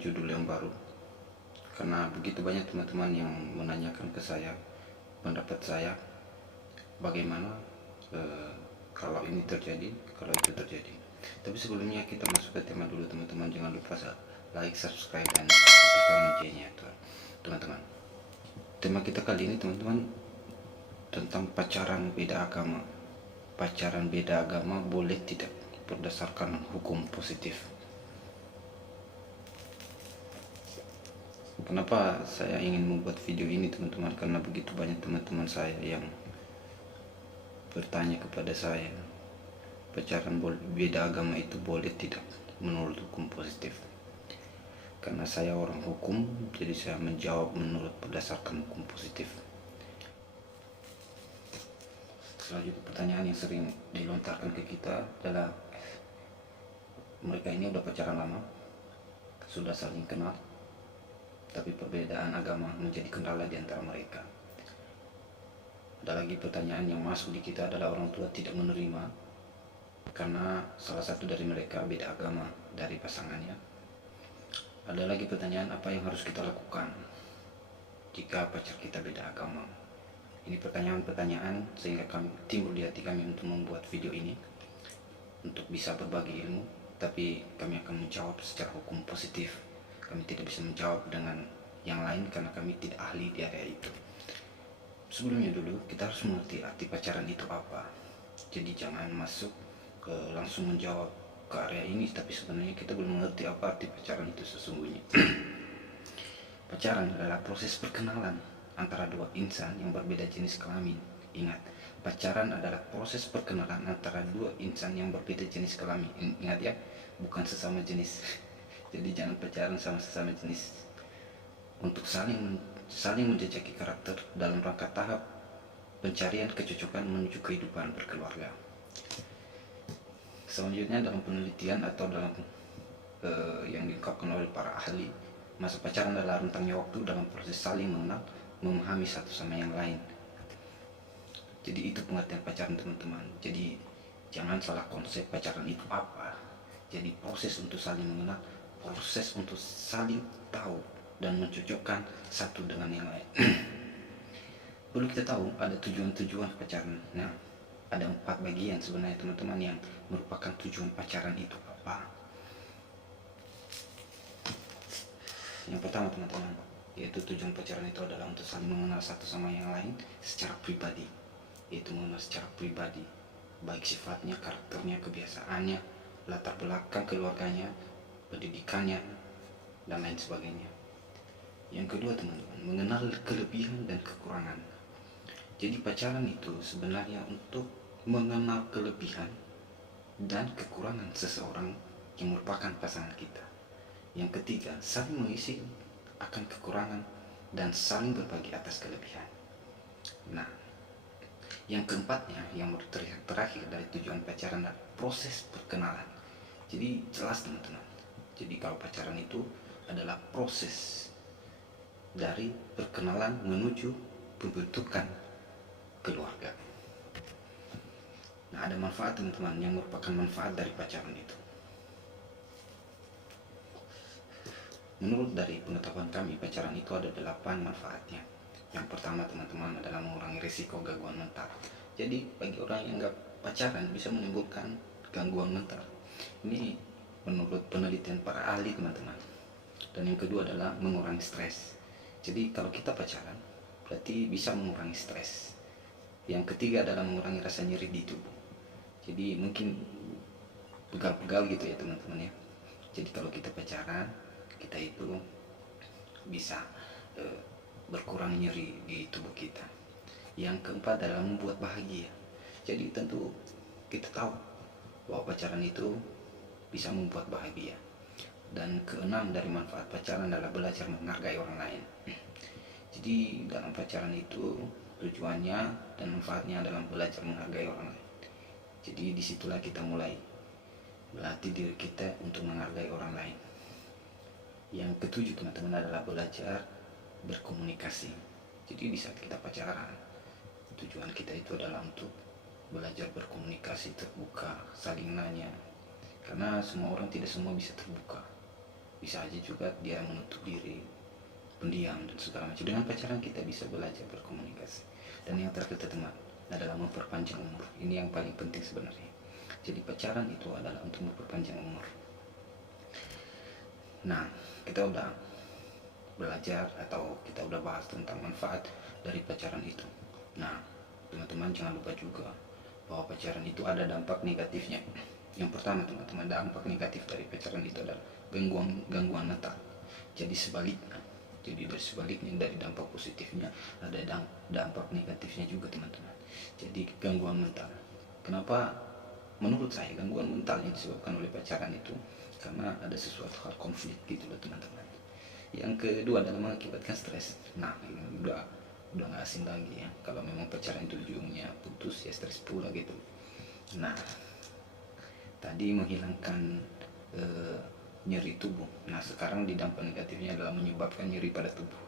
judul yang baru karena begitu banyak teman-teman yang menanyakan ke saya pendapat saya bagaimana kalau ini terjadi, kalau itu terjadi. Tapi sebelumnya kita masuk ke tema dulu teman-teman. Jangan lupa like, subscribe, dan aktifkan loncengnya teman-teman. Tema kita kali ini teman-teman tentang pacaran beda agama. Pacaran beda agama boleh tidak berdasarkan hukum positif. Kenapa saya ingin membuat video ini teman-teman? Karena begitu banyak teman-teman saya yang bertanya kepada saya, pacaran beda agama itu boleh tidak menurut hukum positif. Karena saya orang hukum, jadi saya menjawab menurut berdasarkan hukum positif. Selanjutnya pertanyaan yang sering dilontarkan ke kita adalah, mereka ini udah pacaran lama, sudah saling kenal, tapi perbedaan agama menjadi kendala di antara mereka. Ada lagi pertanyaan yang masuk di kita adalah orang tua tidak menerima karena salah satu dari mereka beda agama dari pasangannya. Ada lagi pertanyaan, apa yang harus kita lakukan jika pacar kita beda agama? Ini pertanyaan-pertanyaan sehingga timbul di hati kami untuk membuat video ini untuk bisa berbagi ilmu, tapi kami akan menjawab secara hukum positif. Kami tidak bisa menjawab dengan yang lain karena kami tidak ahli di area itu. Sebelumnya dulu kita harus mengerti arti pacaran itu apa. Jadi jangan masuk langsung menjawab ke area ini tapi sebenarnya kita belum mengerti apa arti pacaran itu sesungguhnya. Pacaran adalah proses perkenalan antara dua insan yang berbeda jenis kelamin. Ingat, pacaran adalah proses perkenalan antara dua insan yang berbeda jenis kelamin. Ingat ya, bukan sesama jenis. Jadi jangan pacaran sama sesama jenis untuk saling menjajaki karakter dalam rangka tahap pencarian kecocokan menuju kehidupan berkeluarga. Selanjutnya dalam penelitian atau dalam yang diungkapkan oleh para ahli, masa pacaran adalah rentangnya waktu dalam proses saling mengenal, memahami satu sama yang lain. Jadi itu pengertian pacaran teman-teman. Jadi jangan salah konsep pacaran itu apa. Jadi proses untuk saling mengenal, proses untuk saling tahu dan mencocokkan satu dengan yang lain. Perlu kita tahu ada tujuan-tujuan pacaran. Nah, ada 4 bagian sebenarnya teman-teman yang merupakan tujuan pacaran itu apa. Yang pertama teman-teman, yaitu tujuan pacaran itu adalah untuk saling mengenal satu sama yang lain secara pribadi. Yaitu mengenal secara pribadi, baik sifatnya, karakternya, kebiasaannya, latar belakang keluarganya, pendidikannya, dan lain sebagainya. Yang kedua teman-teman, mengenal kelebihan dan kekurangan. Jadi pacaran itu sebenarnya untuk mengenal kelebihan dan kekurangan seseorang yang merupakan pasangan kita. Yang ketiga, saling mengisi akan kekurangan dan saling berbagi atas kelebihan. Nah, yang keempatnya, yang terakhir dari tujuan pacaran adalah proses perkenalan. Jadi jelas teman-teman. Jadi kalau pacaran itu adalah proses dari perkenalan menuju pembentukan keluarga. Nah, ada manfaat teman-teman yang merupakan manfaat dari pacaran itu. Menurut dari pengetahuan kami, pacaran itu ada 8 manfaatnya. Yang pertama teman-teman adalah mengurangi risiko gangguan mental. Jadi bagi orang yang enggak pacaran bisa menimbulkan gangguan mental. Ini menurut penelitian para ahli teman-teman. Dan yang kedua adalah mengurangi stres. Jadi kalau kita pacaran berarti bisa mengurangi stres. Yang ketiga adalah mengurangi rasa nyeri di tubuh. Jadi mungkin pegal-pegal gitu ya teman-teman ya. Jadi kalau kita pacaran, kita itu bisa berkurang nyeri di tubuh kita. Yang keempat adalah membuat bahagia. Jadi tentu kita tahu bahwa pacaran itu bisa membuat bahagia. Dan keenam dari manfaat pacaran adalah belajar menghargai orang lain. Jadi dalam pacaran itu tujuannya dan manfaatnya adalah belajar menghargai orang lain. Jadi disitulah kita mulai melatih diri kita untuk menghargai orang lain. Yang ketujuh teman-teman adalah belajar berkomunikasi. Jadi di saat kita pacaran, tujuan kita itu adalah untuk belajar berkomunikasi terbuka, saling nanya. Karena semua orang tidak semua bisa terbuka. bisa aja juga dia menutup diri, pendiam dan segala macam. Dengan pacaran kita bisa belajar berkomunikasi. Dan yang terakhir teman adalah memperpanjang umur. Ini yang paling penting sebenarnya. Jadi pacaran itu adalah untuk memperpanjang umur. Nah, kita udah belajar atau kita udah bahas tentang manfaat dari pacaran itu. Nah, teman-teman jangan lupa juga bahwa pacaran itu ada dampak negatifnya. Yang pertama teman-teman, dampak negatif dari pacaran itu adalah gangguan mental. Jadi sebaliknya, dari dampak positifnya ada dampak negatifnya juga teman-teman. Jadi gangguan mental. Kenapa? Menurut saya gangguan mental yang disebabkan oleh pacaran itu karena ada sesuatu hal konflik gitu loh teman-teman. Yang kedua adalah mengakibatkan stres. Nah, ini udah nggak asing lagi ya. Kalau memang pacaran itu ujungnya putus ya stres pula gitu. Nah, tadi menghilangkan nyeri tubuh. Nah, sekarang di dampak negatifnya adalah menyebabkan nyeri pada tubuh.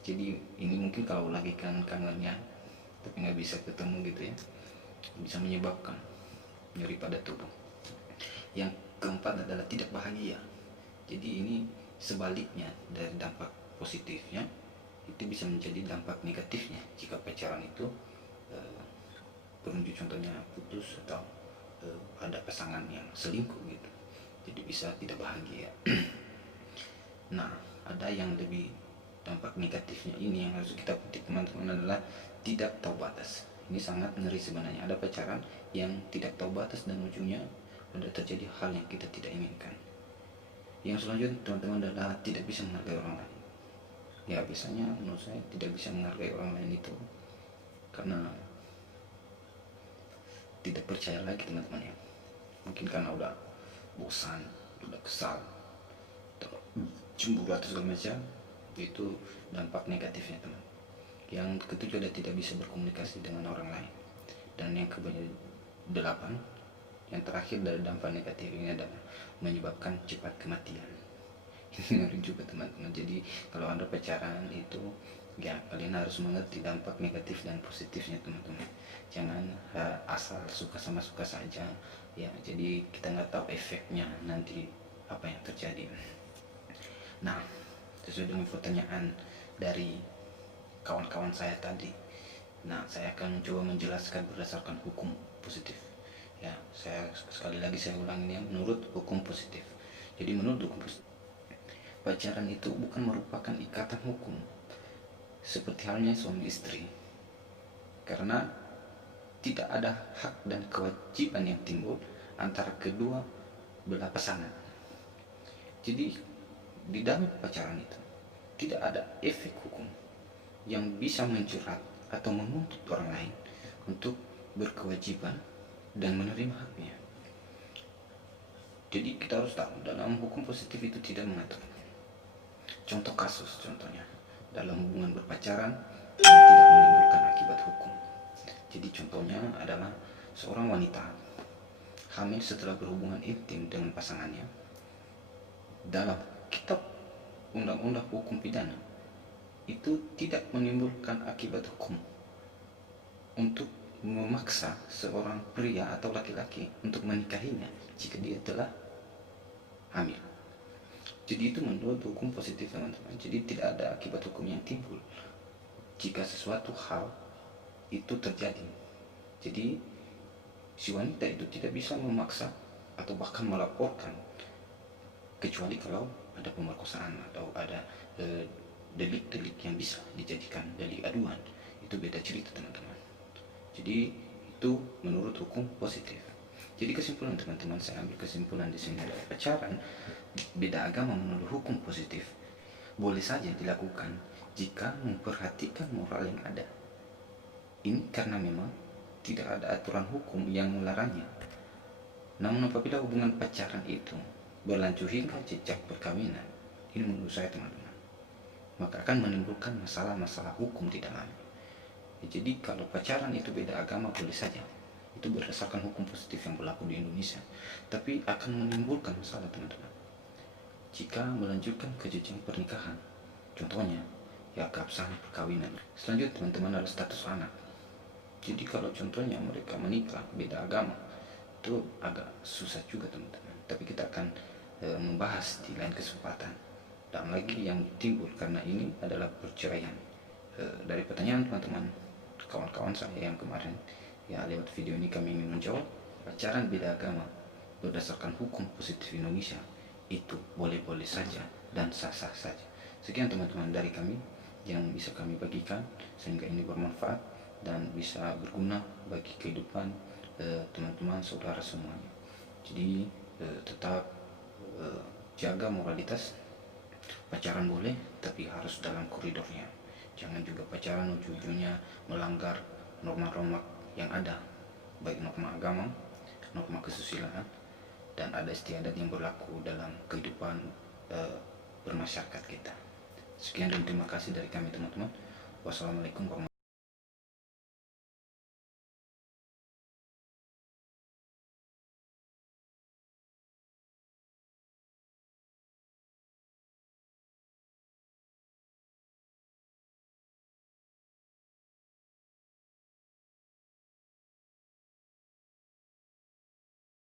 Jadi ini mungkin kalau lagi kangennya tapi nggak bisa ketemu gitu ya, bisa menyebabkan nyeri pada tubuh. Yang keempat adalah tidak bahagia. Jadi ini sebaliknya dari dampak positifnya, itu bisa menjadi dampak negatifnya jika pacaran itu berujung contohnya putus atau ada pasangan yang selingkuh gitu. Jadi bisa tidak bahagia. Nah, ada yang lebih dampak negatifnya ini yang harus kita petik teman-teman adalah tidak tahu batas. Ini sangat ngeri sebenarnya. Ada pacaran yang tidak tahu batas dan ujungnya ada terjadi hal yang kita tidak inginkan. Yang selanjutnya teman-teman adalah tidak bisa menghargai orang lain. Ya biasanya menurut saya tidak bisa menghargai orang lain itu karena tidak percaya lagi teman-teman ya. Mungkin karena udah bosan, udah kesal, atau cemburu atau segala macam. Itu dampak negatifnya teman. Yang ketujuh ada tidak bisa berkomunikasi dengan orang lain. Dan yang ke-8, yang terakhir dari dampak negatif ini adalah menyebabkan cepat kematian. Ini ngeri juga teman-teman. Jadi kalau Anda pacaran itu ya kalian harus mengerti dampak negatif dan positifnya teman-teman. Jangan asal suka sama suka saja ya. Jadi kita nggak tahu efeknya nanti apa yang terjadi. Nah, sesuai dengan pertanyaan dari kawan-kawan saya tadi, nah saya akan mencoba menjelaskan berdasarkan hukum positif ya. Saya sekali lagi saya ulangi ya, menurut hukum positif. Jadi menurut hukum positif, pacaran itu bukan merupakan ikatan hukum seperti halnya suami istri, karena tidak ada hak dan kewajiban yang timbul antara kedua belah pasangan. Jadi di dalam pacaran itu tidak ada efek hukum yang bisa menjerat atau menuntut orang lain untuk berkewajiban dan menerima haknya. Jadi kita harus tahu dalam hukum positif itu tidak mengatur. Contoh kasus contohnya dalam hubungan berpacaran yang tidak menimbulkan akibat hukum. Jadi contohnya adalah seorang wanita hamil setelah berhubungan intim dengan pasangannya. Dalam kitab undang-undang hukum pidana itu tidak menimbulkan akibat hukum untuk memaksa seorang pria atau laki-laki untuk menikahinya jika dia telah hamil. Jadi itu menurut hukum positif teman-teman. Jadi tidak ada akibat hukum yang timbul jika sesuatu hal itu terjadi. Jadi si wanita itu tidak bisa memaksa atau bahkan melaporkan, kecuali kalau ada pemerkosaan atau ada delik-delik yang bisa dijadikan delik aduan. Itu beda cerita teman-teman. Jadi itu menurut hukum positif. Jadi kesimpulan teman-teman, saya ambil kesimpulan di sini adalah pacaran beda agama menurut hukum positif boleh saja dilakukan jika memperhatikan moral yang ada. Ini karena memang tidak ada aturan hukum yang melarangnya. Namun apabila hubungan pacaran itu berlanjut hingga jejak perkawinan, ini menurut saya teman-teman, maka akan menimbulkan masalah-masalah hukum di dalamnya. Jadi kalau pacaran itu beda agama boleh saja, itu berdasarkan hukum positif yang berlaku di Indonesia, tapi akan menimbulkan masalah teman-teman jika melanjutkan ke jenjang pernikahan. Contohnya ya keabsahan perkawinan. Selanjutnya teman-teman adalah status anak. Jadi kalau contohnya mereka menikah beda agama, itu agak susah juga teman-teman. Tapi kita akan membahas di lain kesempatan. Dan lagi yang timbul karena ini adalah perceraian. Dari pertanyaan teman-teman kawan-kawan saya yang kemarin, ya lewat video ini kami ingin menjawab, pacaran beda agama berdasarkan hukum positif Indonesia itu boleh-boleh saja dan sah-sah saja. Sekian teman-teman dari kami yang bisa kami bagikan, sehingga ini bermanfaat dan bisa berguna bagi kehidupan teman-teman saudara semuanya. Jadi tetap jaga moralitas. Pacaran boleh, tapi harus dalam koridornya. Jangan juga pacaran ujung-ujungnya melanggar norma-norma yang ada, baik norma agama, norma kesusilaan, dan adat istiadat yang berlaku dalam kehidupan bermasyarakat kita. Sekian dan terima kasih dari kami teman-teman. Wassalamualaikum warahmatullahi wabarakatuh.